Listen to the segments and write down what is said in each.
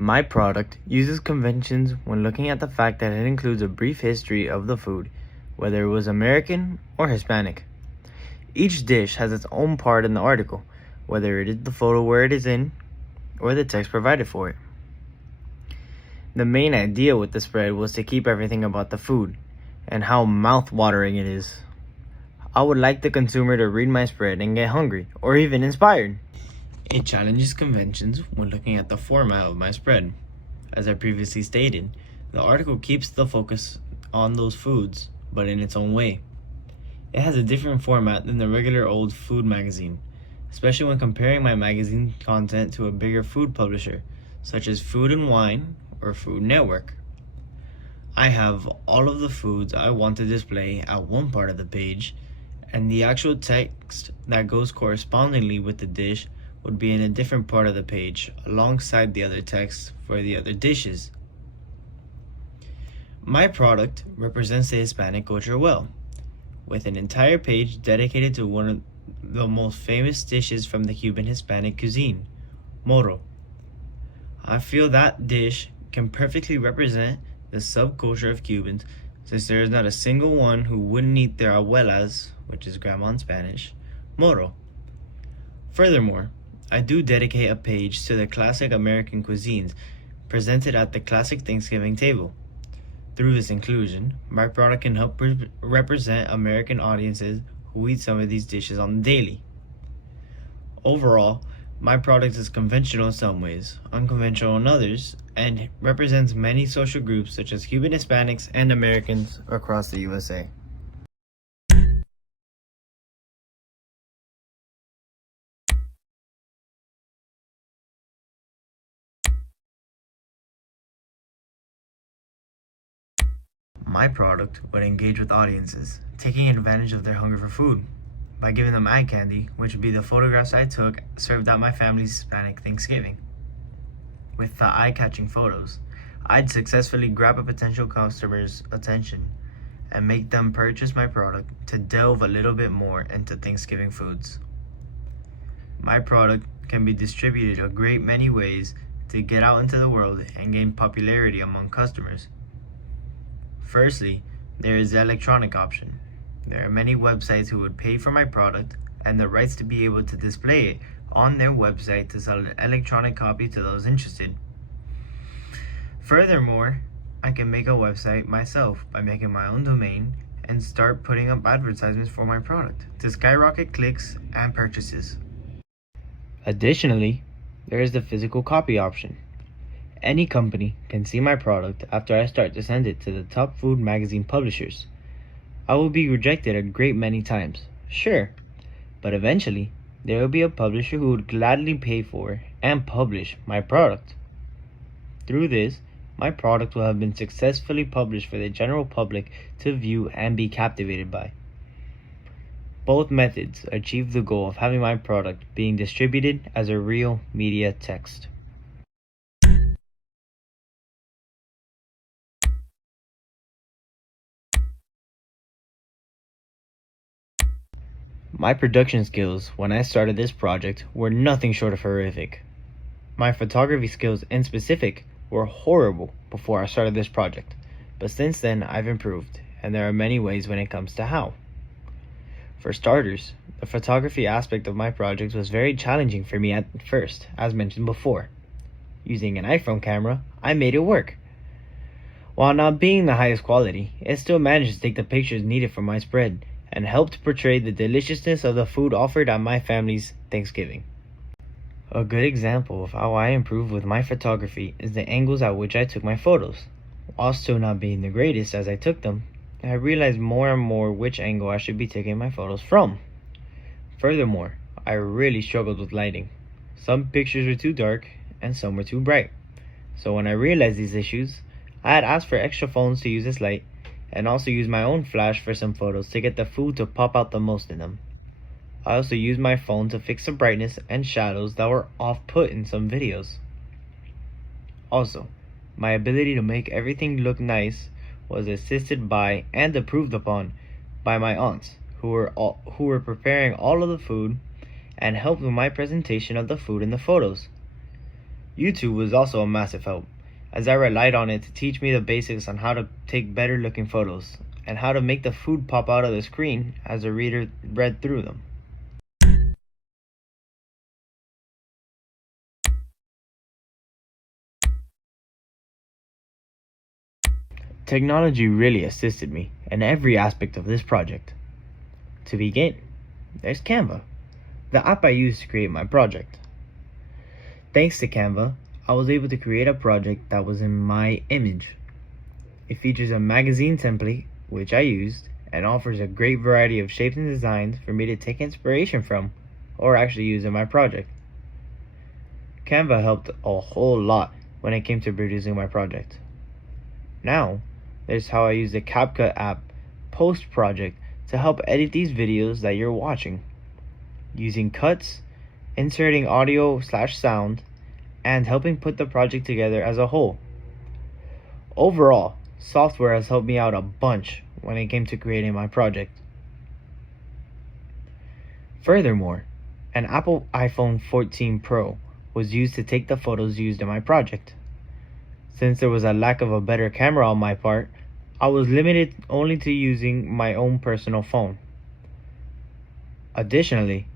My product uses conventions when looking at the fact that it includes a brief history of the food, whether it was American or Hispanic. Each dish has its own part in the article, whether it is the photo where it is in or the text provided for it. The main idea with the spread was to keep everything about the food and how mouth-watering it is. I would like the consumer to read my spread and get hungry or even inspired. It challenges conventions when looking at the format of my spread. As I previously stated, the article keeps the focus on those foods, but in its own way. It has a different format than the regular old food magazine, especially when comparing my magazine content to a bigger food publisher, such as Food and Wine or Food Network. I have all of the foods I want to display at one part of the page, and the actual text that goes correspondingly with the dish would be in a different part of the page alongside the other text for the other dishes. My product represents the Hispanic culture well, with an entire page dedicated to one of the most famous dishes from the Cuban Hispanic cuisine, moro. I feel that dish can perfectly represent the subculture of Cubans, since there is not a single one who wouldn't eat their abuelas, which is grandma in Spanish, moro. Furthermore, I do dedicate a page to the classic American cuisines presented at the classic Thanksgiving table. Through this inclusion, my product can help represent American audiences who eat some of these dishes on the daily. Overall, my product is conventional in some ways, unconventional in others, and represents many social groups such as Cuban Hispanics and Americans across the USA. My product would engage with audiences, taking advantage of their hunger for food, by giving them eye candy, which would be the photographs I took served at my family's Hispanic Thanksgiving. With the eye-catching photos, I'd successfully grab a potential customer's attention and make them purchase my product to delve a little bit more into Thanksgiving foods. My product can be distributed a great many ways to get out into the world and gain popularity among customers. Firstly, there is the electronic option. There are many websites who would pay for my product and the rights to be able to display it on their website to sell an electronic copy to those interested. Furthermore, I can make a website myself by making my own domain and start putting up advertisements for my product to skyrocket clicks and purchases. Additionally, there is the physical copy option. Any company can see my product after I start to send it to the top food magazine publishers. I will be rejected a great many times, sure, but eventually there will be a publisher who would gladly pay for and publish my product. Through this, my product will have been successfully published for the general public to view and be captivated by. Both methods achieve the goal of having my product being distributed as a real media text. My production skills when I started this project were nothing short of horrific. My photography skills in specific were horrible before I started this project, but since then I've improved, and there are many ways when it comes to how. For starters, the photography aspect of my project was very challenging for me at first, as mentioned before. Using an iPhone camera, I made it work. While not being the highest quality, it still managed to take the pictures needed for my spread, and helped portray the deliciousness of the food offered at my family's Thanksgiving. A good example of how I improved with my photography is the angles at which I took my photos. While still not being the greatest as I took them, I realized more and more which angle I should be taking my photos from. Furthermore, I really struggled with lighting. Some pictures were too dark and some were too bright. So when I realized these issues, I had asked for extra phones to use this light, and also used my own flash for some photos to get the food to pop out the most in them. I also used my phone to fix the brightness and shadows that were off-put in some videos. Also, my ability to make everything look nice was assisted by and approved upon by my aunts, who were preparing all of the food and helped with my presentation of the food in the photos. YouTube was also a massive help, as I relied on it to teach me the basics on how to take better looking photos, and how to make the food pop out of the screen as the reader read through them. Technology really assisted me in every aspect of this project. To begin, there's Canva, the app I used to create my project. Thanks to Canva, I was able to create a project that was in my image. It features a magazine template, which I used, and offers a great variety of shapes and designs for me to take inspiration from, or actually use in my project. Canva helped a whole lot when it came to producing my project. Now, there's how I use the CapCut app post-project to help edit these videos that you're watching, using cuts, inserting audio/sound, and helping put the project together as a whole. Overall, software has helped me out a bunch when it came to creating my project. Furthermore, an Apple iPhone 14 Pro was used to take the photos used in my project. Since there was a lack of a better camera on my part, I was limited only to using my own personal phone. Additionally,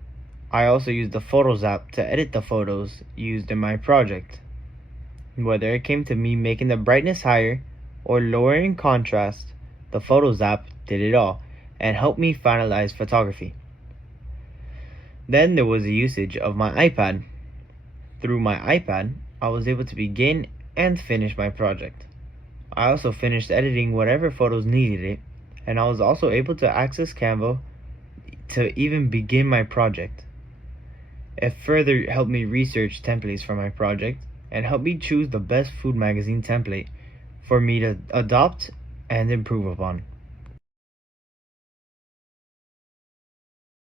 I also used the Photos app to edit the photos used in my project. Whether it came to me making the brightness higher or lowering contrast, the Photos app did it all and helped me finalize photography. Then there was the usage of my iPad. Through my iPad, I was able to begin and finish my project. I also finished editing whatever photos needed it, and I was also able to access Canva to even begin my project. It further helped me research templates for my project and helped me choose the best food magazine template for me to adopt and improve upon.